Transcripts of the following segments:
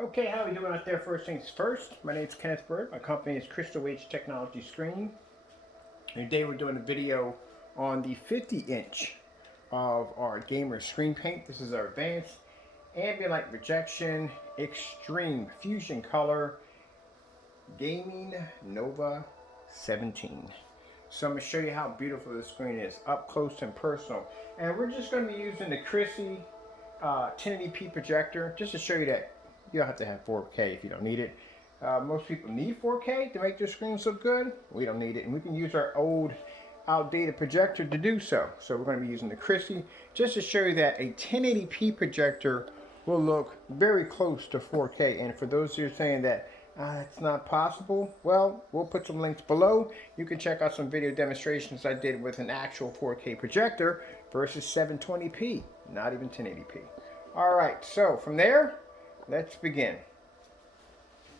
Okay, how are we doing out there? First things first, my name is Kenneth Bird. My company is Crystal H Technology Screen. And today we're doing a video on the 50-inch of our gamer screen paint. This is our advanced ambient light projection extreme fusion color gaming Nova 17. So I'm going to show you how beautiful this screen is up close and personal. And we're just going to be using the Chrissy 1080p projector just to show you that you don't have to have 4K if you don't need it. Most people need 4K to make their screens look good. We don't need it, and we can use our old outdated projector to do so. So we're going to be using the Chrissy just to show you that a 1080p projector will look very close to 4K. And for those who are saying that it's not possible, well, we'll put some links below. You can check out some video demonstrations I did with an actual 4K projector versus 720p, not even 1080p. Alright, so from there, let's begin.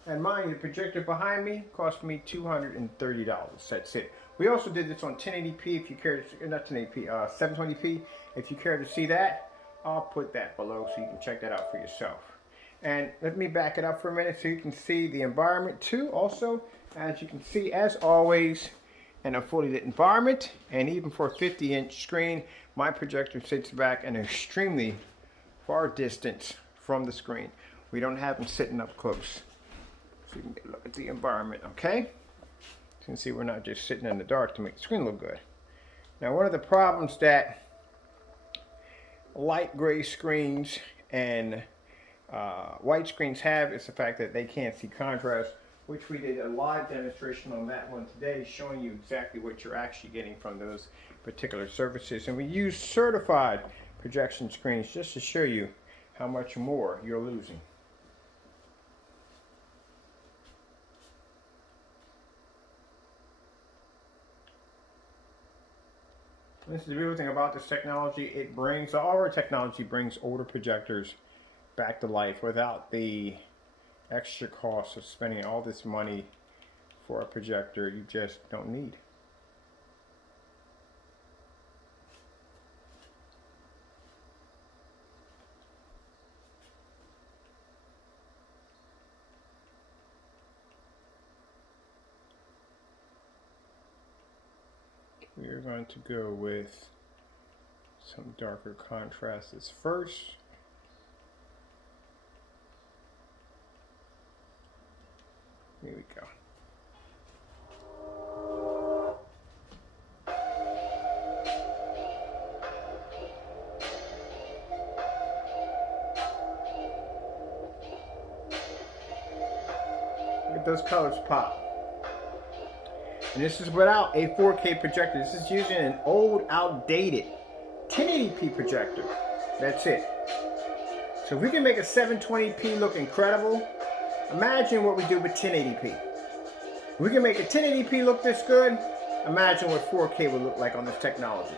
And mind you, the projector behind me cost me $230. That's it. We also did this on 1080p if you care to, not 1080p, 720p. If you care to see that, I'll put that below so you can check that out for yourself. And let me back it up for a minute so you can see the environment too. Also, as you can see, as always, in a fully lit environment, and even for a 50-inch screen, my projector sits back an extremely far distance from the screen. We don't have them sitting up close. So you can get a look at the environment, okay? So you can see we're not just sitting in the dark to make the screen look good. Now, one of the problems that light gray screens and white screens have is the fact that they can't see contrast, which we did a live demonstration on that one today, showing you exactly what you're actually getting from those particular surfaces. And we use certified projection screens just to show you how much more you're losing. This is the beautiful thing about this technology. It brings, all our technology brings older projectors back to life without the extra cost of spending all this money for a projector you just don't need. We are going to go with some darker contrasts first. Here we go. Look at those colors pop. And this is without a 4K projector. This is using an old, outdated 1080p projector. That's it. So if we can make a 720p look incredible, imagine what we do with 1080p. If we can make a 1080p look this good, imagine what 4K would look like on this technology.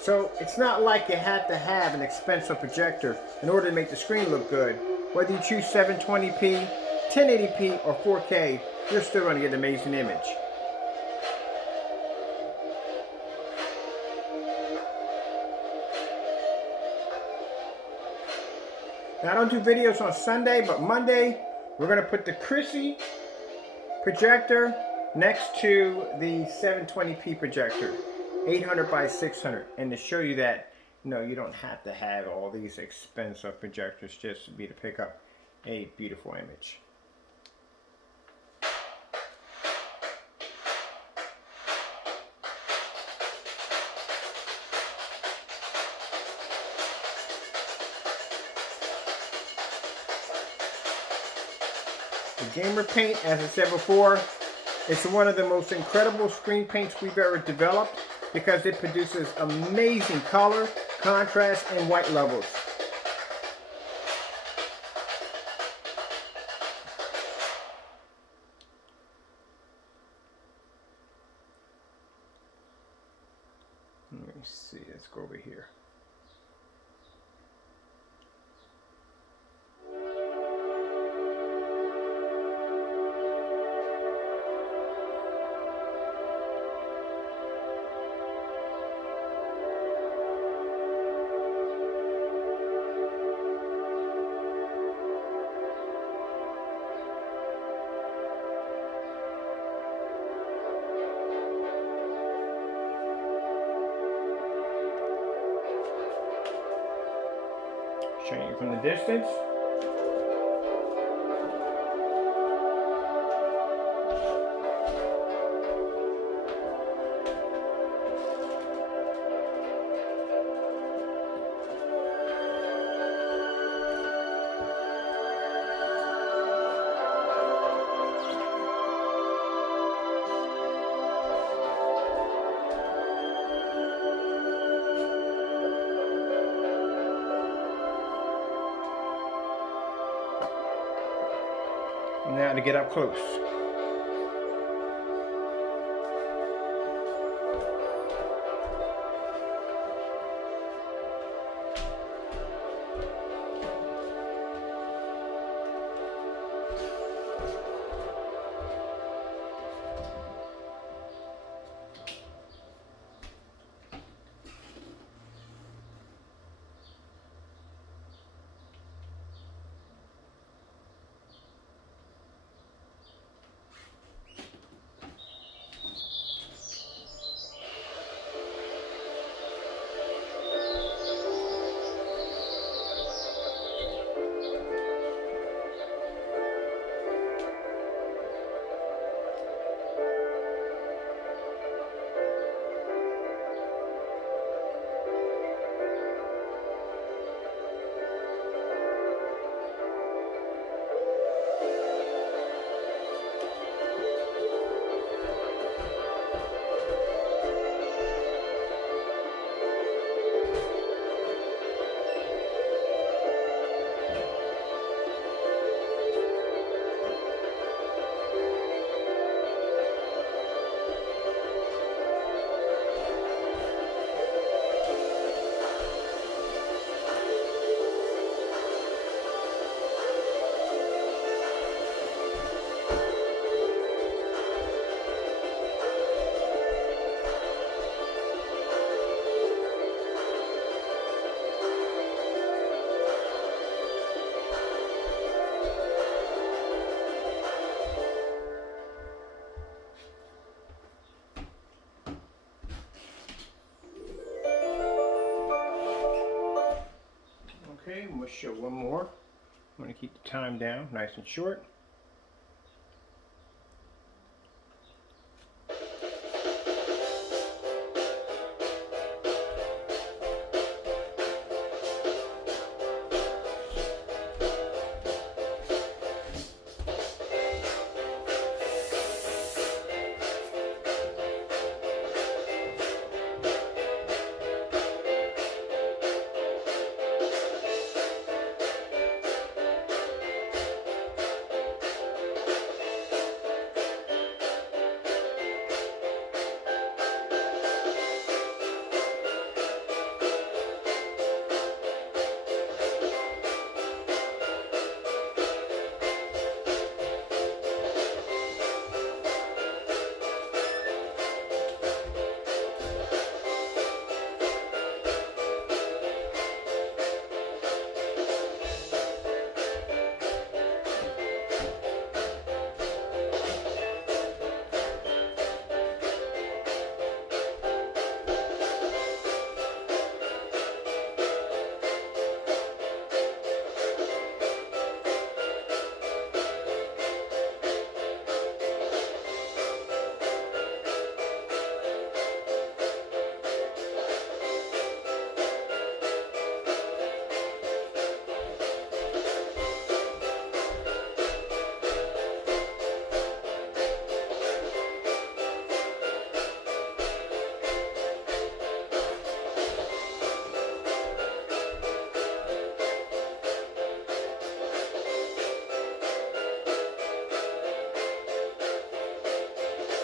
So it's not like you have to have an expensive projector in order to make the screen look good. Whether you choose 720p, 1080p, or 4K, you're still going to get an amazing image. Now, I don't do videos on Sunday, but Monday, we're going to put the Chrissy projector next to the 720p projector, 800 by 600. And to show you that, you don't have to have all these expensive projectors just to pick up a beautiful image. The Gamer Paint, as I said before, it's one of the most incredible screen paints we've ever developed because it produces amazing color, contrast, and white levels. Let me see, let's go over here. Showing you from the distance. Now to get up close. Okay, we'll show one more. I'm going to keep the time down, nice and short.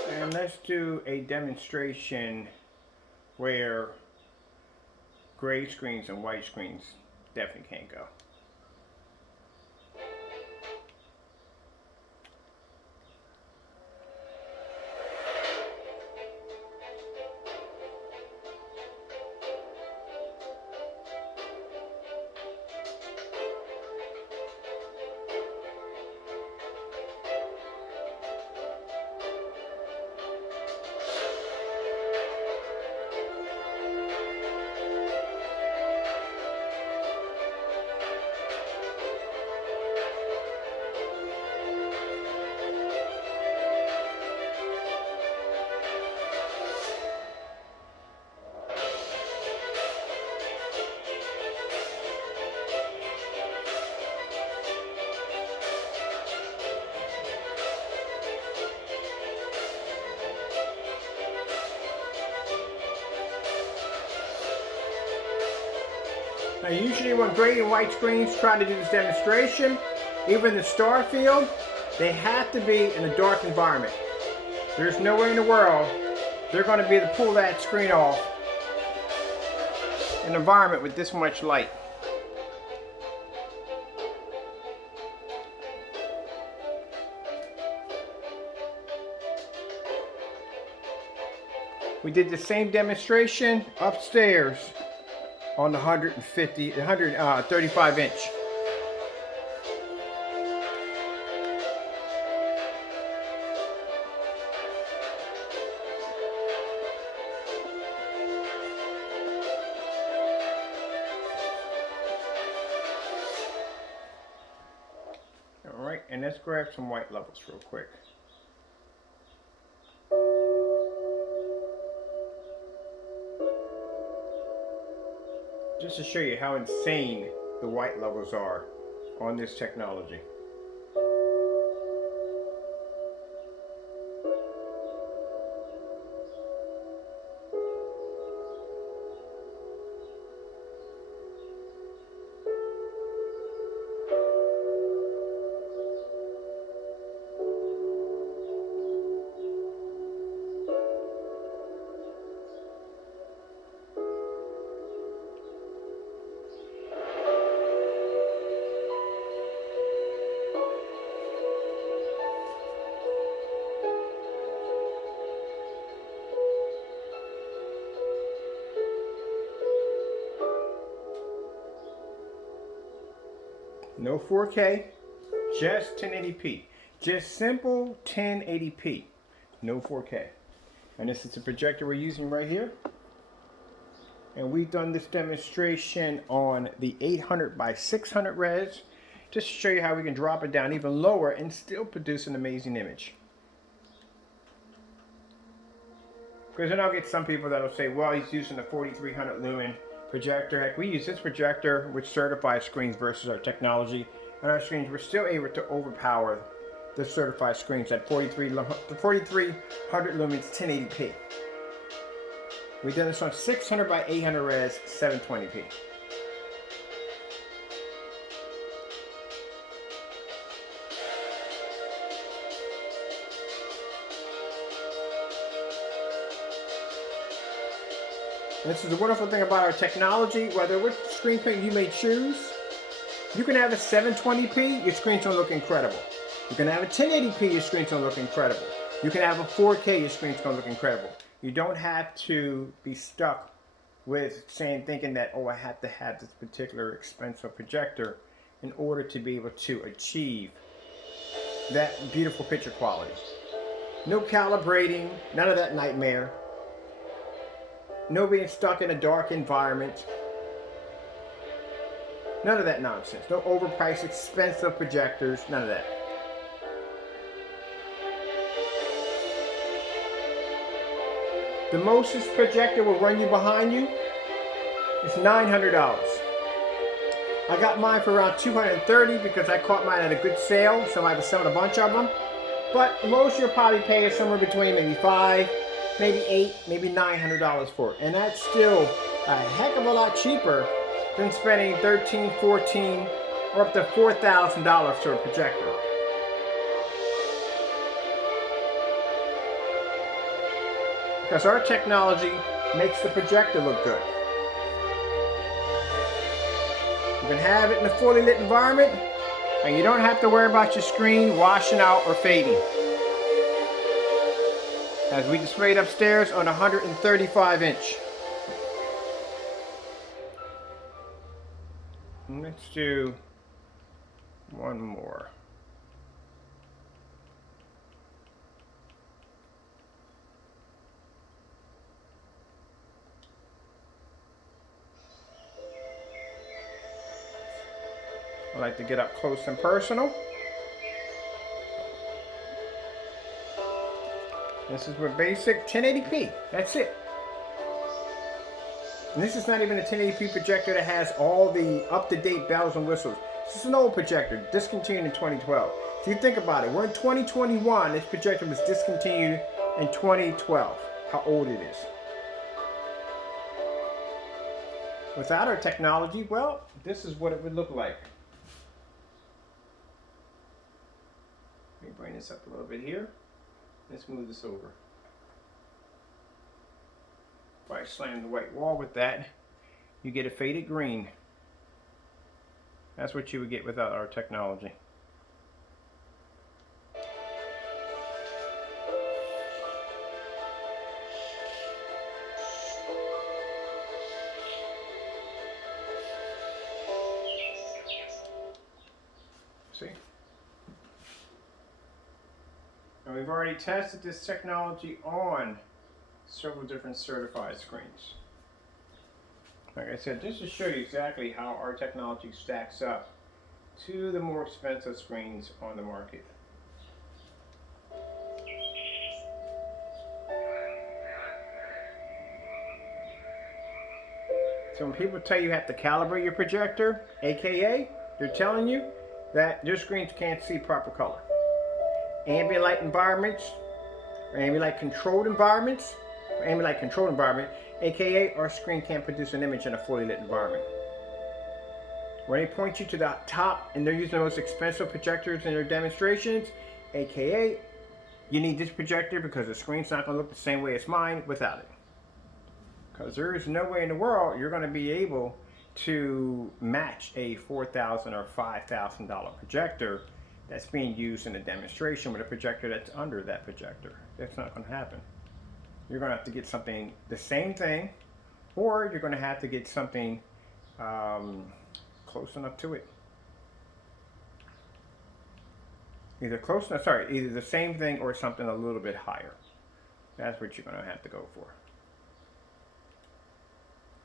And let's do a demonstration where gray screens and white screens definitely can't go. Now usually when gray and white screens try to do this demonstration, even the star field, they have to be in a dark environment. There's no way in the world they're going to be able to pull that screen off in an environment with this much light. We did the same demonstration upstairs on the 135 inch. All right, and let's grab some white levels real quick. Just to show you how insane the white levels are on this technology. No 4K, just 1080p. Just simple 1080p, no 4K. And this is the projector we're using right here. And we've done this demonstration on the 800 by 600 res, just to show you how we can drop it down even lower and still produce an amazing image. Because then I'll get some people that'll say, well, he's using a 4300 lumen projector. Heck, we use this projector with certified screens versus our technology, and our screens were still able to overpower the certified screens at 4300 lumens 1080p. We did this on 600 by 800 res 720p. This is the wonderful thing about our technology. Whether which screen print you may choose, you can have a 720p, your screen's gonna look incredible. You can have a 1080p, your screen's gonna look incredible. You can have a 4K, your screen's gonna look incredible. You don't have to be stuck with thinking that, oh, I have to have this particular expensive projector in order to be able to achieve that beautiful picture quality. No calibrating, none of that nightmare. No being stuck in a dark environment. None of that nonsense. No overpriced, expensive projectors. None of that. The most this projector will run you behind you is $900. I got mine for around $230 because I caught mine at a good sale, so I was selling a bunch of them. But most you'll probably pay somewhere between maybe $500, maybe $800, maybe $900 for it. And that's still a heck of a lot cheaper than spending $1,300, $1,400, or up to $4,000 for a projector. Because our technology makes the projector look good. You can have it in a fully lit environment, and you don't have to worry about your screen washing out or fading. As we displayed upstairs on 135 inch. Let's do one more. I like to get up close and personal. This is with basic 1080p. That's it. And this is not even a 1080p projector that has all the up-to-date bells and whistles. This is an old projector, discontinued in 2012. If you think about it, we're in 2021. This projector was discontinued in 2012. How old it is. Without our technology, well, this is what it would look like. Let me bring this up a little bit here. Let's move this over. If I slam the white wall with that, you get a faded green. That's what you would get without our technology. See? And we've already tested this technology on several different certified screens. Like I said, just to show you exactly how our technology stacks up to the more expensive screens on the market. So when people tell you have to calibrate your projector, aka they're telling you that your screens can't see proper color. Ambient light environments, or ambient light controlled environments, or ambient light controlled environment, aka our screen can't produce an image in a fully lit environment. When they point you to the top and they're using the most expensive projectors in their demonstrations, aka you need this projector because the screen's not going to look the same way as mine without it. Because there is no way in the world you're going to be able to match a $4,000 or $5,000 projector that's being used in a demonstration with a projector that's under that projector. That's not going to happen. You're going to have to get something, the same thing, or you're going to have to get something close enough to it. Either close enough, either the same thing or something a little bit higher. That's what you're going to have to go for.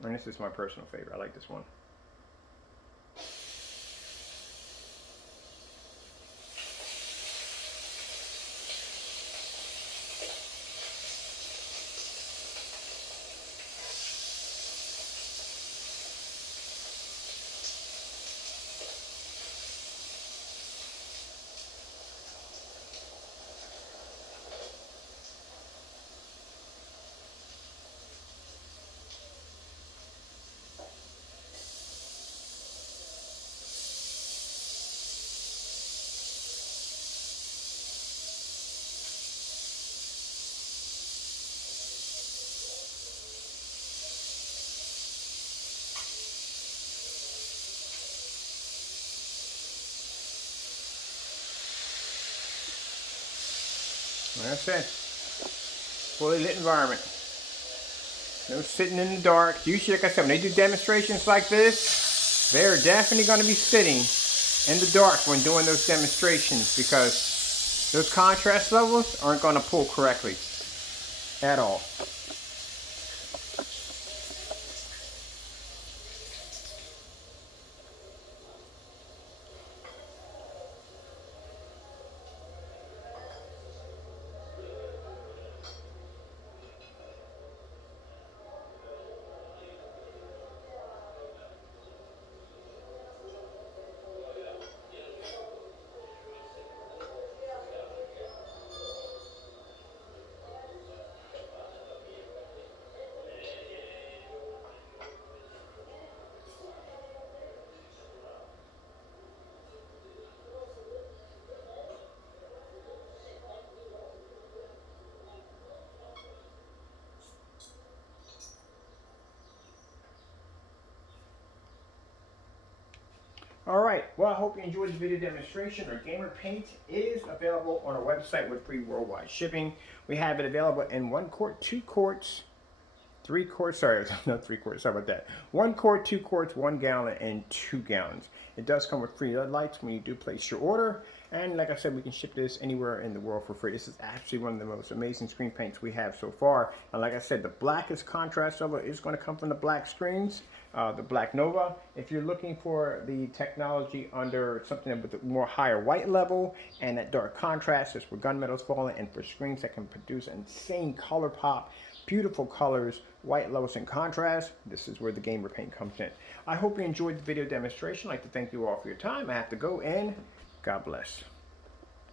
And this is my personal favorite. I like this one. Like I said, fully lit environment. No sitting in the dark. Usually, like I said, when they do demonstrations like this, they're definitely going to be sitting in the dark when doing those demonstrations because those contrast levels aren't going to pull correctly at all. Alright, well I hope you enjoyed the video demonstration. Our gamer paint is available on our website with free worldwide shipping. We have it available in 1 quart, 2 quarts, 3 quarts, sorry, not 3 quarts, sorry about that. 1 quart, 2 quarts, 1 gallon, and 2 gallons. It does come with free LED lights when you do place your order. And like I said, we can ship this anywhere in the world for free. This is actually one of the most amazing screen paints we have so far. And like I said, the blackest contrast level is going to come from the black screens, the Black Nova. If you're looking for the technology under something with a more higher white level and that dark contrast, is where gunmetal's falling, and for screens that can produce insane color pop, beautiful colors, white levels and contrast, this is where the gamer paint comes in. I hope you enjoyed the video demonstration. I'd like to thank you all for your time. I have to go, and God bless.